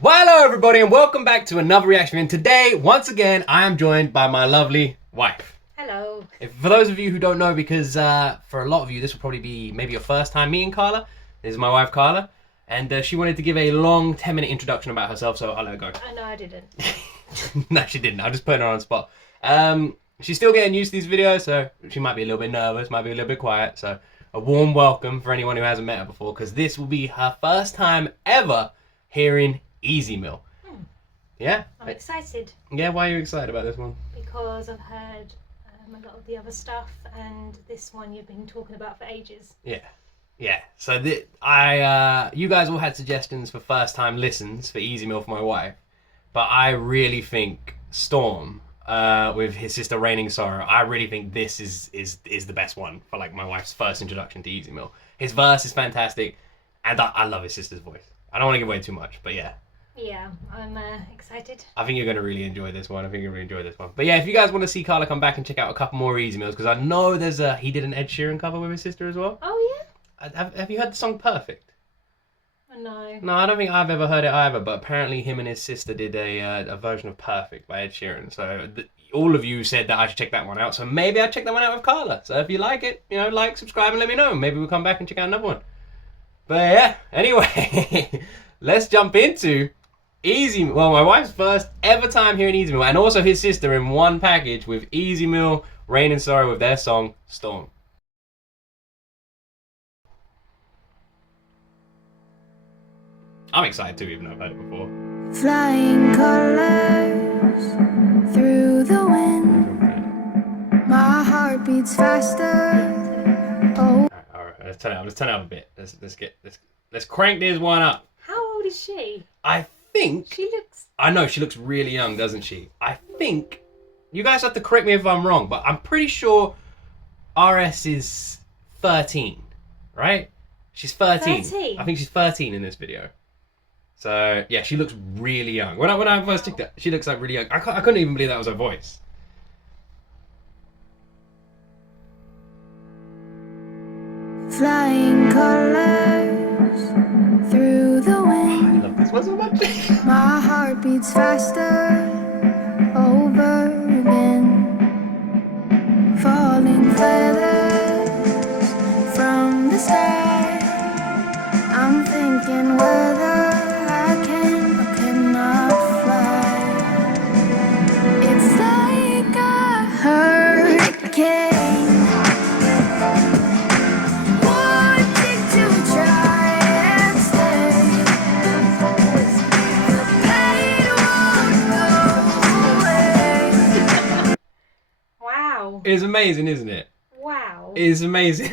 Well, hello everybody and welcome back to another reaction. And today, once again, I am joined by my lovely wife. Hello. For those of you who don't know, because for a lot of you, this will probably be maybe your first time meeting Carla. This is my wife, Carla. And she wanted to give a long 10-minute introduction about herself, so I'll let her go. Oh, no, I didn't. No, she didn't. I'm just putting her on the spot. She's still getting used to these videos, so she might be a little bit nervous, might be a little bit quiet. So a warm welcome for anyone who hasn't met her before, because this will be her first time ever hearing Easy Mill. Yeah? I'm excited Yeah, why are you excited about this one? because I've heard a lot of the other stuff, and this one you've been talking about for ages. Yeah. So you guys all had suggestions for first time listens for Easy Mill for my wife, but I really think Storm with his sister Raining Sorrow, I really think this is the best one for like my wife's first introduction to Easy Mill. His verse is fantastic, and I love his sister's voice. I don't want to give away too much, but yeah. Yeah, I'm excited. I think you're going to really enjoy this one. But yeah, if you guys want to see Carla come back and check out a couple more Easy Mills, because I know he did an Ed Sheeran cover with his sister as well. Oh, Have you heard the song Perfect? yeah? No. No, I don't think I've ever heard it either, but apparently him and his sister did a version of Perfect by Ed Sheeran. So all of you said that I should check that one out, so maybe I'll check that one out with Carla. So if you like it, like, subscribe, and let me know. Maybe we'll come back and check out another one. But yeah, anyway, let's jump into my wife's first ever time hearing Easy Mill, and also his sister in one package with Easy Mill, Rain and Sorrow with their song Storm. I'm excited too, even though I've heard it before. Flying colors through the wind. My heart beats faster. Oh. All right. Let's turn it up a bit. Let's crank this one up. How old is she? I think She looks... I know she looks really young, doesn't she? I think you guys have to correct me if I'm wrong, but I'm pretty sure RS is 13, right? She's 13. 13? I think she's 13 in this video. So yeah, she looks really young. When I first checked that, she looks like really young. I couldn't even believe that was her voice. Flying colors through the wind. I love this one so much. My heart beats faster over again. Falling feathers from the sky. I'm thinking whether I can or cannot fly. It's like a hurricane. Wanting to try and stay. The pain won't go away. Wow. It's amazing, isn't it? Wow. It's amazing.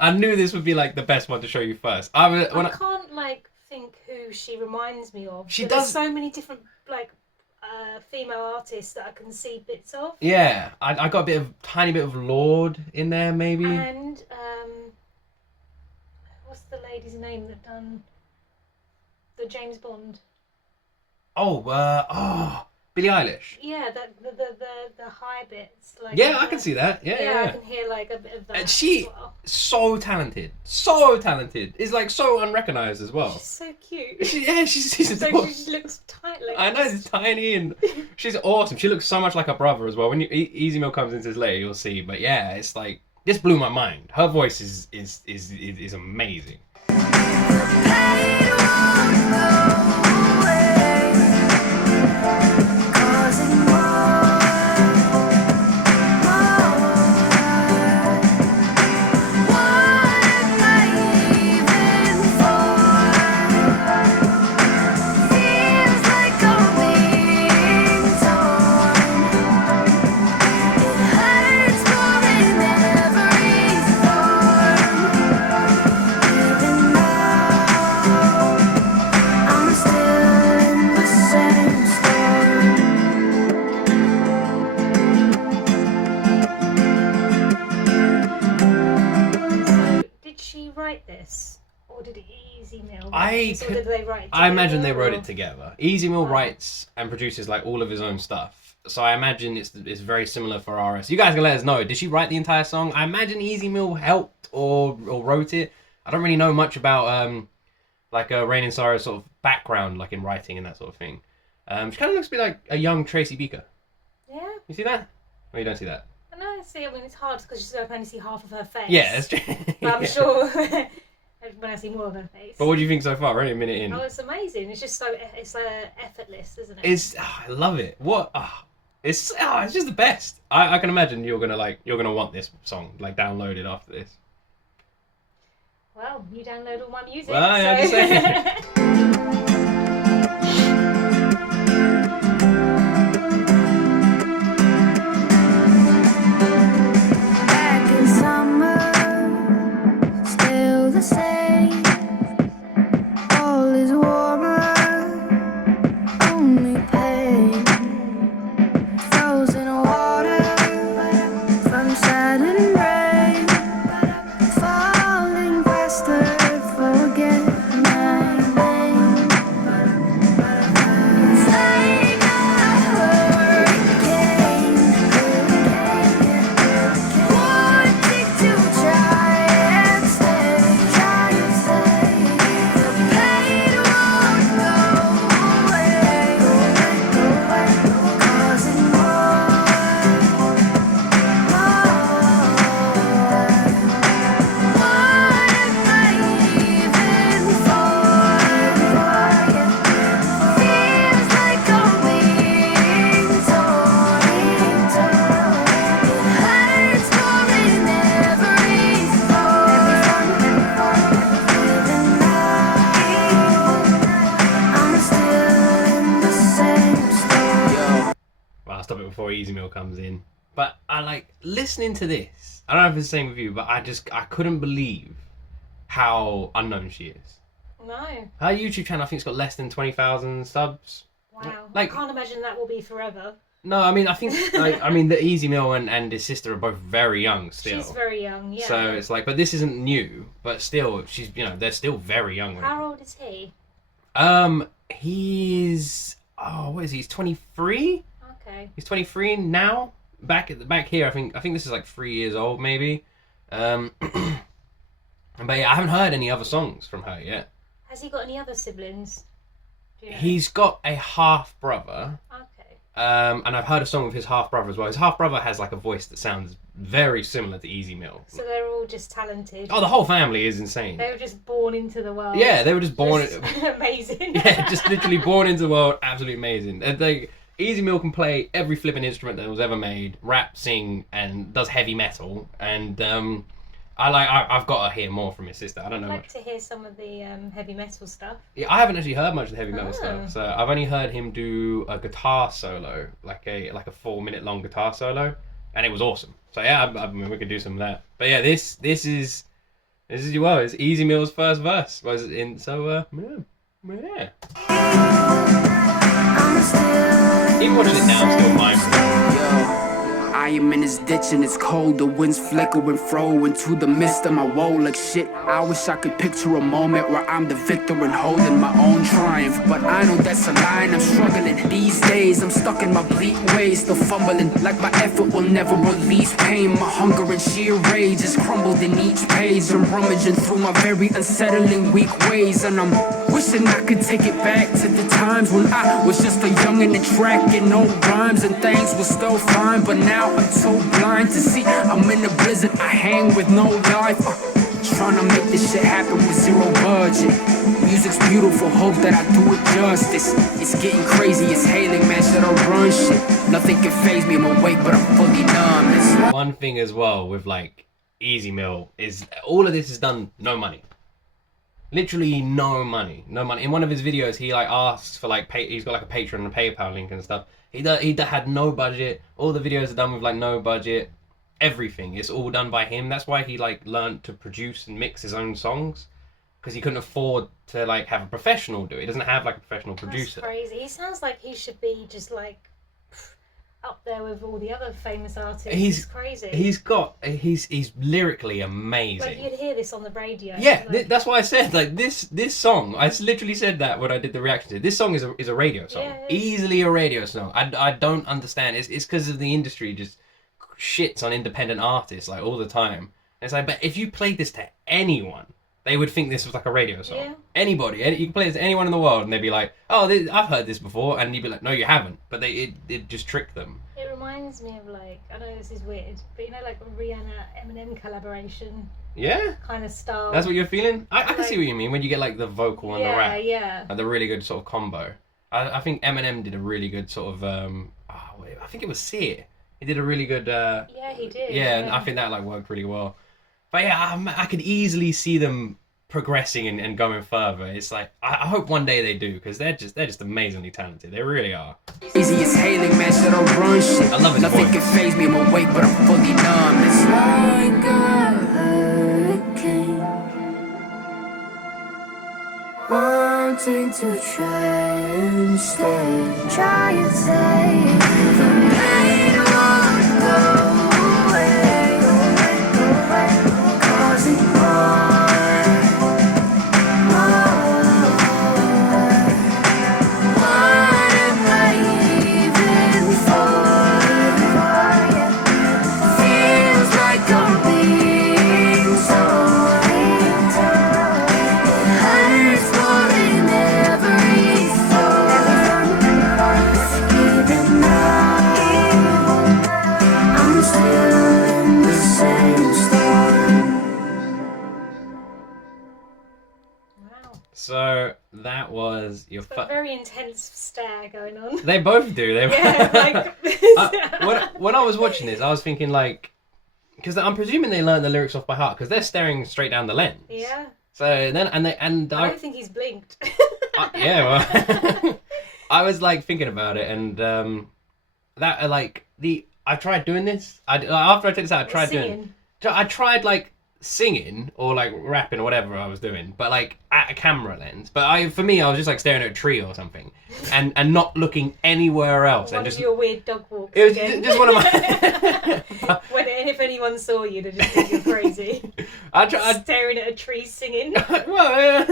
I knew this would be like the best one to show you first. I can't, like, think who she reminds me of. She but does... There's so many different, like, female artists that I can see bits of. Yeah, I got tiny bit of Lord in there, maybe. And what's the lady's name that done the James Bond? Billie Eilish. Yeah, the high bits. Like Yeah, I can see that. Yeah. I can hear like a bit of that. And she as well. so talented. Is like so unrecognized as well. She's so cute. She's So adorable. she looks tight. Like I know, she's tiny and she's awesome. She looks so much like her brother as well. When Easy Mill comes into this later, you'll see. But yeah, it's like this blew my mind. Her voice is amazing. Pain won't go away. Causing more. What am I even for? Feels like I'm being torn. It hurts more in every form. Even now, I'm still in the same storm. So did she write this, or did Easy Mill write this, or did they write it I imagine they together, wrote or- it together. Easy Mill Wow. writes and produces like all of his own stuff. So I imagine it's very similar for RS. You guys can let us know. Did she write the entire song? I imagine Easy Mill helped or wrote it. I don't really know much about like a Rain in Sorrow sort of background, like in writing and that sort of thing. She kind of looks to be like a young Tracy Beaker. Yeah. You see that? Or you don't see that? I know. See, I mean, it's hard because you can only see half of her face. Yeah, that's true. But I'm sure when I see more of her face. But what do you think so far? We're only a minute in. Oh, it's amazing. It's just so effortless, isn't it? I love it. It's just the best. I can imagine you're gonna want this song like downloaded after this. Well, you download all my music. Well, yeah, so. just saying. Back in summer, still the same. All is warmer, only pain. Frozen water from sudden rain, falling faster, forget my name. It's like a hurricane, wanting to try and stay. The pain won't go away, causing more. What am I even for? Feels like I'm being torn. It hurts more than every thought. Even now, I'm still in the same story. Well, I'll stop it before Easy Meal comes in. But I like listening to this. I don't know if it's the same with you, but I couldn't believe how unknown she is. No. Her YouTube channel, I think, it's got less than 20,000 subs. Wow. Like- I can't imagine that will be forever. No, I mean, I think, the Easy Meal and his sister are both very young still. She's very young, yeah. So it's like, but this isn't new, but still, she's, they're still very young. How old is he? He's, what is he? He's 23? Okay. He's 23 now. Back here, I think this is like 3 years old, maybe. But yeah, I haven't heard any other songs from her yet. Has he got any other siblings? Do you know? He's got a half brother. Okay. And I've heard a song with his half brother as well. His half brother has like a voice that sounds very similar to Easy Meal. So they're all just talented. Oh, the whole family is insane. They were just born into the world. Yeah, they were just born. Just amazing. Yeah, just literally born into the world. Absolutely amazing. Easy Meal can play every flipping instrument that was ever made, rap, sing, and does heavy metal. And I've got to hear more from his sister. I don't know I'd like much. to hear some of the heavy metal stuff. Yeah, I haven't actually heard much of the heavy metal Oh. stuff. So I've only heard him do a guitar solo, like a 4-minute long guitar solo, and it was awesome. So yeah, I mean, we could do some of that. But yeah, this is it's Easy Meal's first verse. Yeah. I'm still Even watching it now, I'm still mindful. I am in this ditch and it's cold. The wind's flickering, throw into the midst of my woe like shit. I wish I could picture a moment where I'm the victor and holding my own triumph. But I know that's a lie and I'm struggling. These days I'm stuck in my bleak ways, still fumbling like my effort will never release pain. My hunger and sheer rage is crumbled in each page. I'm rummaging through my very unsettling weak ways, and I'm wishing I could take it back to the times when I was just a youngin' and tracking no rhymes and things were still fine. But now I'm too blind to see I'm in a blizzard. I hang with no life, trying to make this shit happen with zero budget. Music's beautiful, hope that I do it justice. It's getting crazy, it's hailing, man, should I run shit? Nothing can faze me, I'm awake, but I'm fully numb. It's One thing as well with like Easy Meal is all of this is done no money. Literally no money. In one of his videos, he like asks for like he's got like a Patreon and a PayPal link and stuff. He had no budget. All the videos are done with like no budget. Everything is all done by him. That's why he like learned to produce and mix his own songs, because he couldn't afford to like have a professional do it. He doesn't have like a professional producer. That's crazy. He sounds like he should be just like up there with all the other famous artists. It's crazy. He's lyrically Like amazing. you'd hear this on the radio. Yeah, like, that's why I said like this song. I literally said that when I did the reaction to it. This song is a radio song, Yeah, it is. easily a radio song. I don't understand. It's because of the industry just shits on independent artists like all the time. It's like, but if you played this to anyone, they would think this was like a radio song. Yeah. Anybody, you can play this to anyone in the world, and they'd be like, "Oh, I've heard this before," and you'd be like, "No, you haven't." But it just tricked them. It reminds me of like, I know this is weird, but you know, like a Rihanna Eminem collaboration Yeah, kind of style. that's what you're feeling. I can Like- see what you mean when you get like the vocal and the rap, Yeah. and the really good sort of combo. I think Eminem did a really good sort of. I think it was See It. He did a really good. Yeah, he did. Yeah, and I think that like worked really well. But yeah, I could easily see them progressing and going further. It's like I hope one day they do, because they're just amazingly talented. They really are. Easy as hailing, man, shit, don't run shit. I love his Nothing voice. can phase me, I'm awake, but I'm fully numb. It's Like a hurricane, wanting to try and stay. The pain won't go away, 'cause it what am I even for? Feels like I'm being told. It hurts more than every thought. Even now, I'm still in the same storm. Wow. So that was your. Got a very intense stare going on. They both do. They Yeah, like when I was watching this, I was thinking like, because I'm presuming they learned the lyrics off by heart, because they're staring straight down the lens. Yeah. So then I don't think he's blinked. yeah, well, I was like thinking about it, and that like I tried doing this. After I took this out, I tried doing. I tried like singing or like rapping or whatever I was doing, but like at a camera lens. But for me, I was just like staring at a tree or something, and not looking anywhere else, One and just. of your weird dog walks. It was again. just one of my. And if anyone saw you, they'd just think you're crazy. I tried. Staring at a tree singing. Well,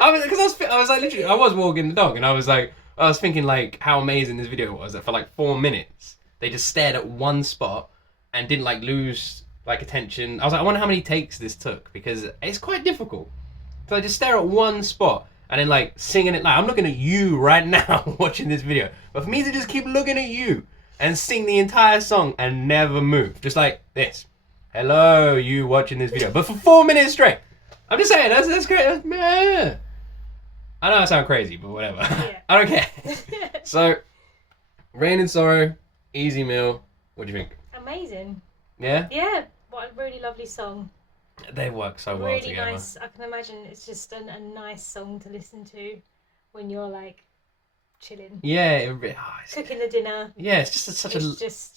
I was like literally, I was walking the dog, and I was thinking like how amazing this video was. That for like 4 minutes, they just stared at one spot and didn't like lose like attention. I was like, I wonder how many takes this took, because it's quite difficult. So I just stare at one spot and then like singing it. Like I'm looking at you right now watching this video, but for me to just keep looking at you and sing the entire song and never move, just like this. Hello, you watching this video, but for 4 minutes straight. I'm just saying, that's great. I know I sound crazy, but whatever. Yeah. I don't care. So, Rain and Sorrow, Easy Meal. What do you think? Amazing. Yeah? Yeah. What a really lovely song. They work so well Really together. nice. I can imagine it's just a nice song to listen to when you're like chilling, Yeah, cooking the dinner. yeah. It's just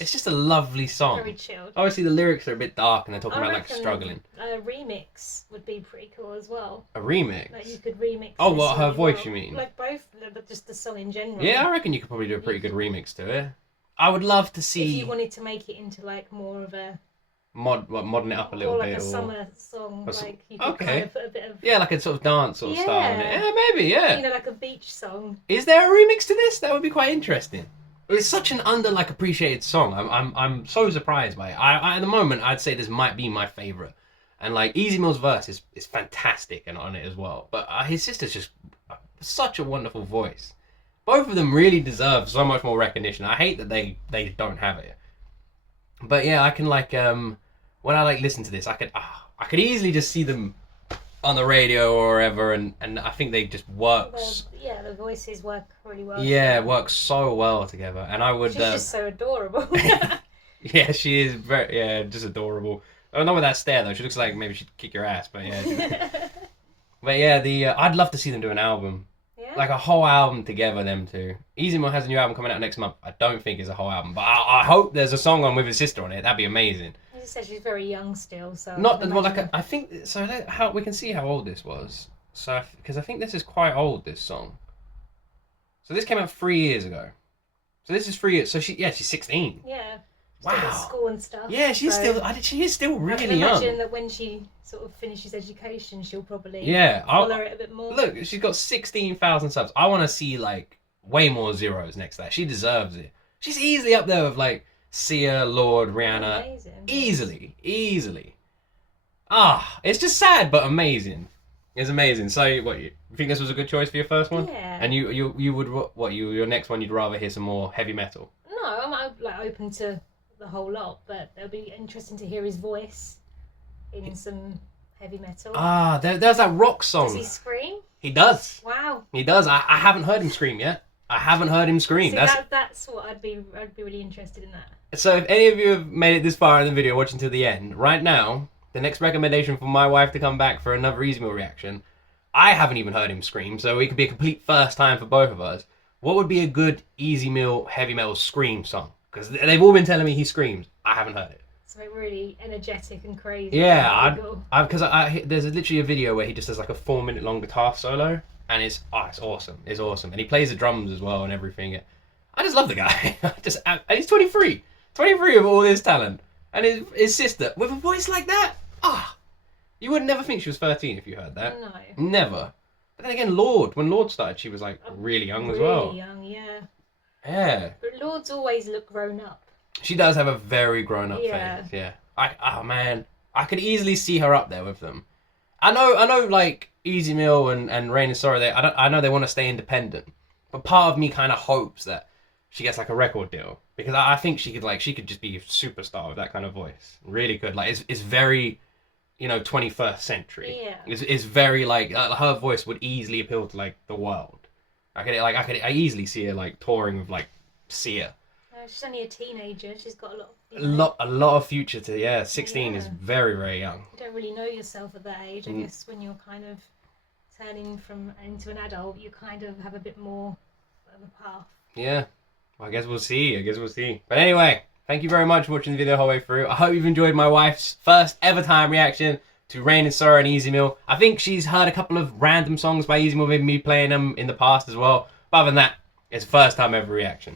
it's just a lovely song. very chilled. Obviously, the lyrics are a bit dark, and they're talking I about like reckon struggling. A remix would be pretty cool as well. A remix. Like you could remix. Oh, this what, song her as voice, well. you mean? Like both, but just the song in general. Yeah, I reckon you could probably do a pretty good remix to it. I would love to If see you wanted to make it into like more of a modern it up a little or like bit, a summer song, or like you could okay. kind of put a bit of yeah, like a sort of dance sort of style in it. Yeah. Yeah, maybe. Yeah. you know, like a beach song. Is there a remix to this? That would be quite interesting. It's such an like appreciated song. I'm so surprised by it. I at the moment I'd say this might be my favorite, and like Easy Meal's verse is fantastic and on it as well. But his sister's just such a wonderful voice. Both of them really deserve so much more recognition. I hate that they don't have it. But yeah, I can like when I like listen to this, I could easily just see them on the radio or wherever, and I think they just works. Yeah, the voices work really well. Yeah, together. works so well together, and I would. She's just so adorable. Yeah, she is just adorable. Oh, not with that stare though. She looks like maybe she'd kick your ass, but yeah. But yeah, I'd love to see them do an album, Yeah. like a whole album together. Them two. Easy Meal has a new album coming out next month. I don't think it's a whole album, but I hope there's a song on with his sister on it. That'd be amazing. As I said, she's very young still, so. Not I can well, like imagine- I think so. How we can see how old this was. So because I think this is quite old. This song. So this came out 3 years ago. So this is 3 years. So she's 16. Yeah. Still at Wow. school and stuff. Yeah, she is so still I really can imagine young. that when she sort of finishes education, she'll probably Yeah, follow it a bit more. Look, she's got 16,000 subs. I want to see like way more zeros next to that. She deserves it. She's easily up there with like Sia, Lord, Rihanna. Amazing. Easily. It's just sad but amazing. It's amazing. So, what you think this was a good choice for your first one? Yeah. And you would your next one you'd rather hear some more heavy metal? No, I'm like open to the whole lot, but it'll be interesting to hear his voice in some heavy metal. There's that rock song. Does he scream? He does. Wow. He does. I haven't heard him scream yet. I haven't heard him scream. See, that's what I'd be really interested in that. So if any of you have made it this far in the video, watching to the end, right now, the next recommendation for my wife to come back for another Easy Meal reaction, I haven't even heard him scream, so it could be a complete first time for both of us. What would be a good Easy Meal heavy metal scream song? Because they've all been telling me he screams. I haven't heard it. Something really energetic and crazy. Yeah, because there's literally a video where he just does like a 4-minute long guitar solo, and it's awesome. It's awesome, and he plays the drums as well and everything. I just love the guy. And he's 23 with all this talent, and his sister with a voice like that. You would never think she was 13 if you heard that. No. Never. But then again, when Lorde started, she was like really young as well. Really young, yeah. Yeah. But Lords always look grown up. She does have a very grown up Yeah. face. Yeah. Man, I could easily see her up there with them. I know, like Easy Meal and Rain and Sorrow. I know they want to stay independent, but part of me kind of hopes that she gets like a record deal, because I think she could just be a superstar with that kind of voice. Really could. Like it's very, 21st century. Yeah. It's very like her voice would easily appeal to like the world. I easily see her like touring with like Sia. She's only a teenager. She's got a lot of... A lot of future to 16 is very, very young. You don't really know yourself at that age. I guess when you're kind of turning into an adult, you kind of have a bit more of a path. Yeah. Well, I guess we'll see. But anyway, thank you very much for watching the video the whole way through. I hope you've enjoyed my wife's first ever time reaction to Rain and Sorrow and Easy Meal. I think she's heard a couple of random songs by Easy Meal, maybe me playing them in the past as well. But other than that, it's first time ever reaction.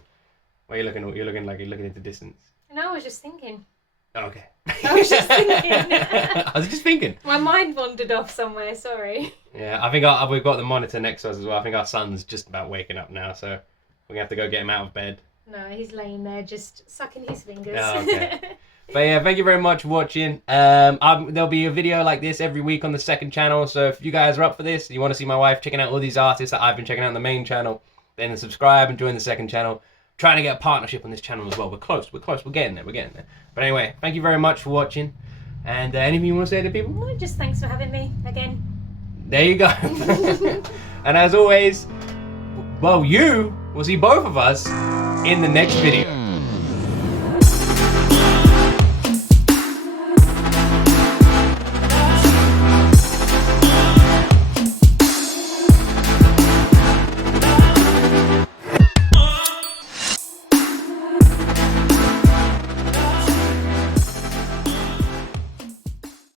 Why are you looking? You're looking into distance. No, I was just thinking. Oh, okay. I was just thinking. I was just thinking. My mind wandered off somewhere, sorry. Yeah, I think we've got the monitor next to us as well. I think our son's just about waking up now, so we're going to have to go get him out of bed. No, he's laying there just sucking his fingers. Oh, okay. But yeah, thank you very much for watching. There'll be a video like this every week on the second channel, so if you guys are up for this, and you want to see my wife checking out all these artists that I've been checking out on the main channel, then subscribe and join the second channel. Trying to get a partnership on this channel as well. We're close, we're getting there. But anyway, thank you very much for watching. And anything you want to say to people? No, just thanks for having me again. There you go. And as always, well, you will see both of us in the next video.